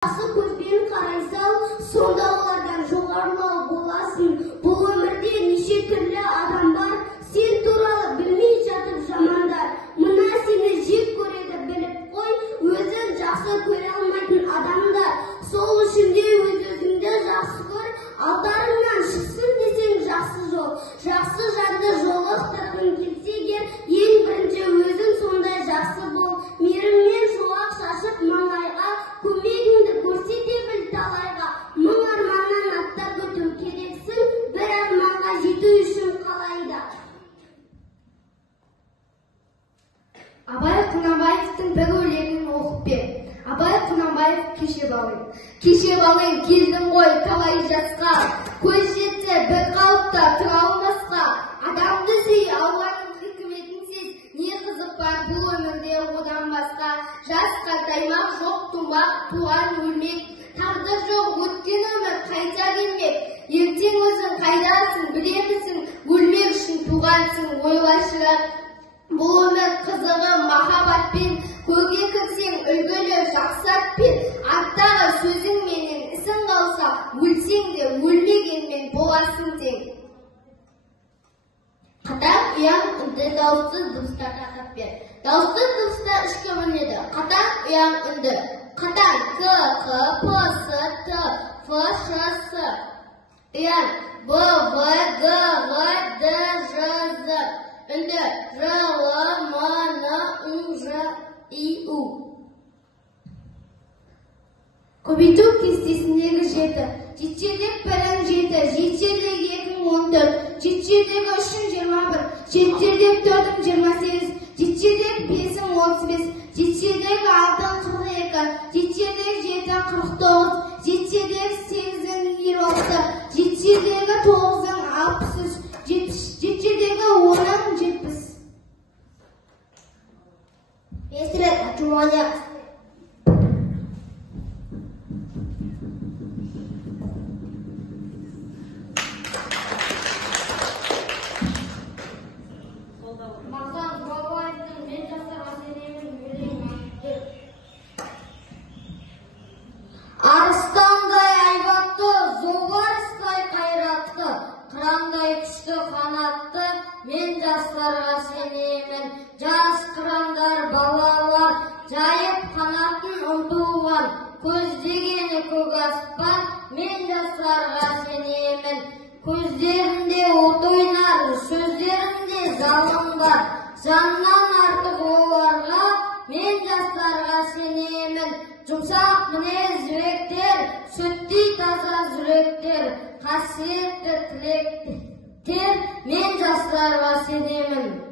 Жақсы көзбен қарайсаң, сонда олардан жоғарылау боласың. Бұл өмірде неше түрлі адам бар, сен туралы білмей жатып жамандар. Мына сені жек көреді біліп қой, өзін жақсы көре алмайтын адамдар. Сол үшін де өз-өзіңді жақсы көр, алдарыңнан шықсын десең жақсы жол. Жақсы жанды жолықтырғың келсе егер, ең бірінші өзің сондай жақсы бол. Мейіріммен шуақ шашып маңайға, көмегіңді көрсете біл талайға. Мың арманнан аттап өту керексің, бір арманға жету үшін қалайда. Абай Құнанбаевтың бір өлеңін оқып бер. Абай Құнанбаев кеше балың келдім ғой талай жасқа, көз жетсе бір қалыпта тұра алмасқа. Адамды сүй, Алланың хикметінсіз, не қызық бар бұл өмірде одан басқа. Жас қартаймақ жоқ, тумақ, туған өлмек, тағдыр жоқ, өткен өмір қайта келмек. Ертең өзің қайдасың, білемісің, өлмек үшін туғансың, ойла шырақ. Бұл өмір қызығы махаббатпен, көрге кірсең үлгілі жақсы атпен. Арттағы сөзің менен ісің қалса, өлсең де өлмегенмен боласың тең. Қатаң, ұяң, үнді, дауыссыз дыбыстарды атап бер. Дауыссыз дыбыстар үшке бөлінеді. Қатаң, ұяң, үнді. Қатаң, к, қ, п, с, т, ф, ш, с. Ұяң, б, в, г, ғ, д, ж, з. Үнді, ж, л, м, н, ң, ж, и, у. Көбейту кестесіндегі жеті. Жетшелік бірін жеті, жетшелік 214, жетшелік 321, жетшелік 428, жетшелік 535, жетшелік 642, жетшелік 749, жетшелік 826, жетшелік 963, жетшелік 1070. Бес рет отжимания. Мағжан Жұмабаевтың «Мен жастарға сенемін» өлеңін айтып. Арыстандай айбатты, зобарыстай қайратты, қырандай күшті қанатты, мен жастарға сенемін. Жас қырандар, балалар, жайып қанатын ұмтылған, көздегені көк аспан, мен жастарға сенемін. Көздерінде от ойнар, сөздерінде жалын бар, жаннан артық оларға, мен жастарға сенемін. Жұмсақ мінез жүректер, сүттей таза жүректер, қасиетті тілектер, мен жастарға сенемін.